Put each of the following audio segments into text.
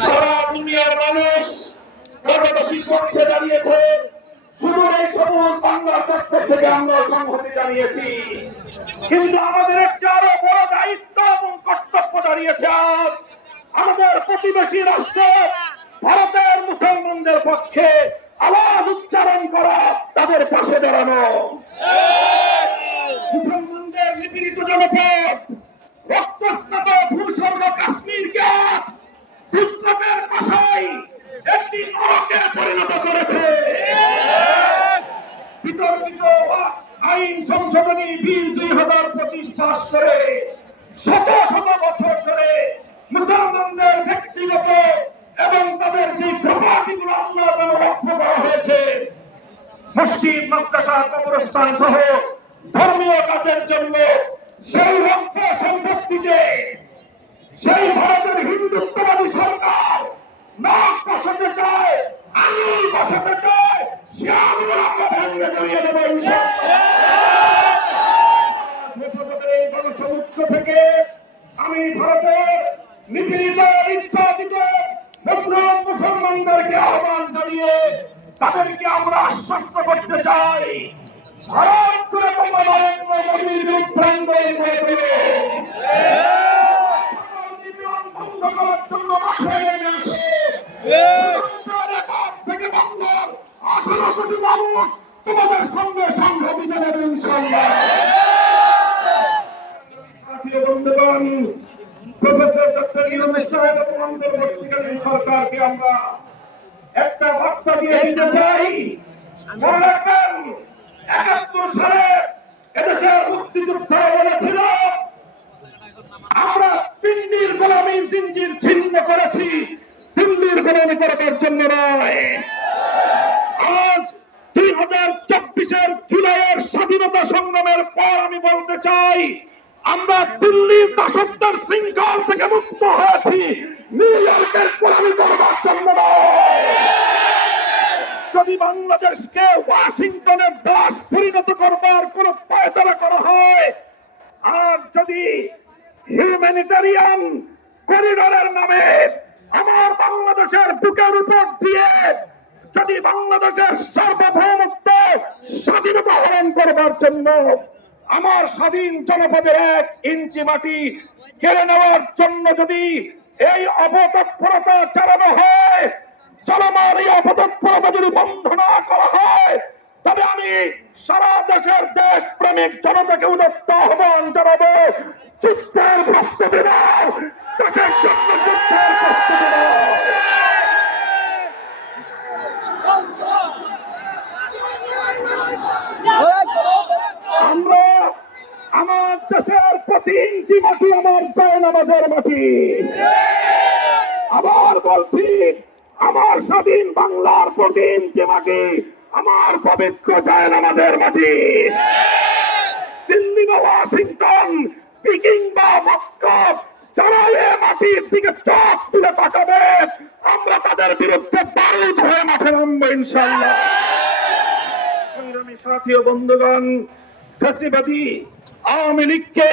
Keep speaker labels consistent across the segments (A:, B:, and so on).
A: সারা দুনিয়ার কিন্তু আমাদের একটি বড় দায়িত্ব এবং কর্তব্য দাঁড়িয়েছে আজ আমাদের প্রতিবেশী রাষ্ট্র ভারতের মুসলমানদের পক্ষে আওয়াজ উচ্চারণ করা তাদের পাশে দাঁড়ানো। মুসলমানদের নিপীড়িত জনপদ রক্তস্নাত ভূস্বর্গ কাশ্মীরকে আজ বিপ্লবের ভাষায় একটি নরকে পরিণত করেছে বিতর্কিত আইন সংশোধনী বিল দুই হাজার পাস করে শত শত বছর ধরে মুসলমানদের ব্যক্তিগত এবং তাদের যে প্রপার্টিগুলো আল্লাহ দ্বারা রক্ষা করা হয়েছে, মসজিদ, মাদ্রাসা, কবরস্থান সহ ধর্মীয় কাজের জন্য সেই রক্ষ সম্পত্তিকে সেই ভারতের হিন্দুত্ববাদী সরকার নাক বসাতে চায়, আঙুল বসাতে চায়, সে আমরা ভেঙে জড়িয়ে দেবো আমি ভারতের নিপীড়িত নির্যাতিত মুসলিম মুসলমানদেরকে আহ্বান জানিয়ে তাদেরকে আমরা আশ্বস্ত করতে চাই। ভারত নরেন্দ্র মোদীর বিরুদ্ধে আন্দোলন করে দেবে নিপীড়ন বন্ধ করার জন্য মাঠে নেমে আসে সরকার একার থেকে বাংলার আঠারো কোটি মানুষ তোমাদের সঙ্গে সংহতি জানাবে ইনশাল্লাহ জাতীয় বন্ধুগণ প্রফেসর ডক্টর ইউনুস সাহেব এবং অন্তর্বর্তীকালীন সরকারকে আমরা একটা বার্তা দিয়ে দিতে চাই। মনে রাখবেন একাত্তর সালে এদেশের মুক্তিযুদ্ধ বলেছিল আমরা দিল্লির গোলামী জিঞ্জির ছিন্ন করেছি। দিল্লির গোলামী করবার জন্য নয়। আজ দুই হাজার চব্বিশের জুলাইয়ের স্বাধীনতা সংগ্রামের পর আমি বলতে চাই আমরা দিল্লির দাসত্বের শৃঙ্খল থেকে মুক্ত হয়েছি। নিউ ইয়র্কের করবার জন্য নয়। যদি বাংলাদেশকে ওয়াশিংটনের দাস পরিণত করবার কোন পায়তারা করা হয়, আর যদি হিউম্যানিটারিয়ান করিডোরের নামে আমার বাংলাদেশের বুকের উপর দিয়ে যদি বাংলাদেশের সার্বভৌমত্ব স্বাধীনতা হরণ করবার জন্য আমার স্বাধীন জনপদের এক ইঞ্চি মাটি কেড়ে নেওয়ার জন্য যদি এই অপতৎপরতা চালানো হয়, চলমান এই অপতৎপরতা যদি বন্ধ না করা হয়, তবে আমি সারা দেশের দেশ প্রেমিক জনতাকে উদত্ত আহ্বান জানাব, যুদ্ধের প্রস্তুতি দেশের জন্য যুদ্ধের প্রস্তুতি ইঞ্চি মাটি, আমার চায় নামাজের মাটি। আবার বলছি, আমার স্বাধীন বাংলার প্রতি ইঞ্চি মাটি আমার পবিত্র চায় নামাজের মাটি। দিল্লি বা ওয়াশিংটন, পিকিং বা মস্কো যারা এ মাটির দিকে তুলে আমরা তাদের বিরুদ্ধে বারুদ হয়ে মাঠে নামবো ইনশাল্লাহ সাথী বন্ধুগণ আওয়ামী লীগকে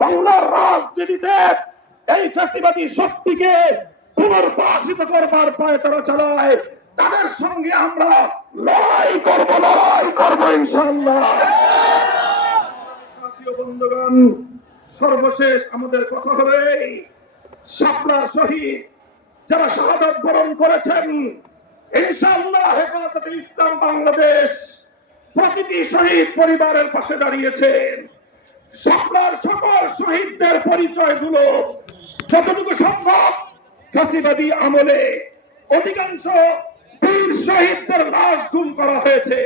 A: বাংলার রাজনীতিতে এই ফ্যাসিবাদী শক্তিকে পুনর্বাসিত করবার পায়ে তারা চালায়। তাদের সঙ্গে আমরা লড়াই করব লড়াই করব ইনশাল্লাহ বন্ধুগণ, সর্বশেষ আমাদের কথা হবে শাপলার শহীদ, যারা শাহাদত বরণ করেছেন ইনশাল্লাহ হেফাজতে ইসলাম বাংলাদেশ প্রতিটি শহীদ পরিবারের পাশে দাঁড়িয়েছেন। শাপলার সকল শহীদদের পরিচয়গুলো যতটুকু সম্ভব ফাঁসিবাদী আমলে অধিকাংশ বীর শহীদদের লাশ গুম করা হয়েছে।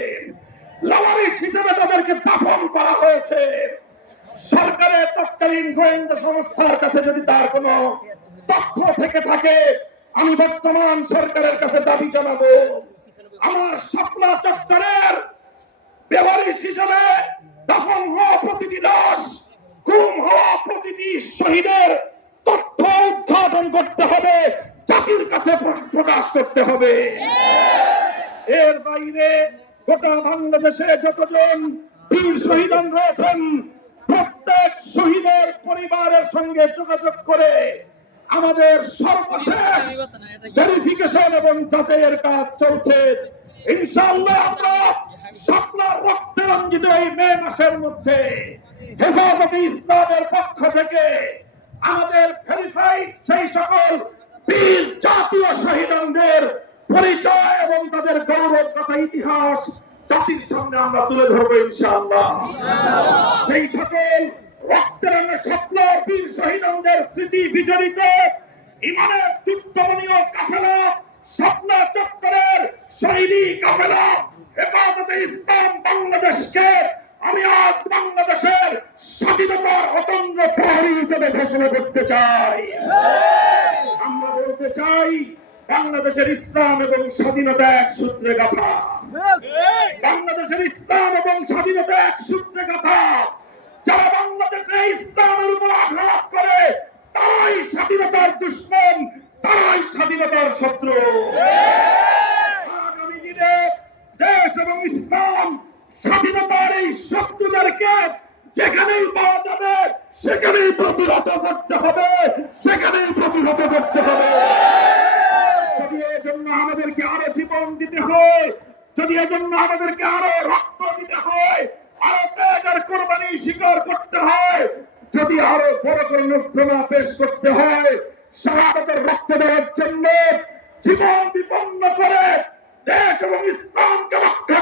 A: লাওয়ারিস হিসেবে তাদেরকে দাফন করা হয়েছে। সরকারের তৎকালীন গোয়েন্দা সংস্থার কাছে যদি তার কোনো তথ্য থেকে থাকে, আমি বর্তমান সরকারের কাছে দাবি জানাব, আমার স্বপ্না চত্বরের বেওয়ারিশ হিসেবে দফন হওয়া প্রতিটি হওয়া শহীদের তথ্য উদ্ঘাটন করতে হবে, জাতির কাছে প্রকাশ করতে হবে। এর বাইরে গোটা বাংলাদেশে যতজন বীর শহীদান রয়েছেন, প্রত্যেক শহীদের পরিবারের সঙ্গে যোগাযোগ করে আমাদের সর্বশেষ ভেরিফিকেশন এবং যাচাইয়ের কাজ চলছে। ইনশাআল্লাহ আমরা স্বপ্নার রক্তে রঞ্জিত এই মে মাসের মধ্যে। হেফাজতে ইসলামের পক্ষ থেকে আমাদের ভেরিফাইড সেই সকল বীর জাতীয় শহীদদের পরিচয় এবং তাদের গৌরব কথা ইতিহাস জাতির সামনে আমরা তুলে ধরবো ইনশাআল্লাহ। সেই সকল রক্তের স্বপ্ন বীর শহীদদের স্মৃতি বিজড়িত ইমানের দুর্দমনীয় কাফেলা, স্বপ্ন চত্বরের শহীদি কাফেলা, হেফাজতে ইসলাম বাংলাদেশকে আমি আজ বাংলাদেশের স্বাধীনতার অতন্ত্র প্রহরী হিসেবে ঘোষণা করতে চাই। আমরা বলতে চাই বাংলাদেশের ইসলাম এবং স্বাধীনতা এক সূত্রে গাথা। বাংলাদেশের ইসলাম এবং স্বাধীনতা এক সূত্রে কথা যারা বাংলাদেশে ইসলামের উপর আঘাত করে তারাই স্বাধীনতার দুশ্মন তারাই স্বাধীনতার শত্রু আগামী দিনে দেশ এবং ইসলাম স্বাধীনতার এই শত্রুদেরকে যেখানেই পাওয়া যাবে, সেখানেই প্রতিহত করতে হবে, সেখানেই প্রতিহত করতে হবে। যদি এর জন্য আমাদেরকে আরও জীবন দিতে হয়, যদি এজন্য আমাদেরকে আরও রক্ত দিতে হয়, আরও ত্যাগের কোরবানি স্বীকার করতে হয়, যদি আরও বড় করে লোকসভা পেশ করতে হয়, শাহাদাতের রক্ত দেওয়ার জন্য জীবন বিপন্ন করে দেশ এবং ইসলামকে রক্ষা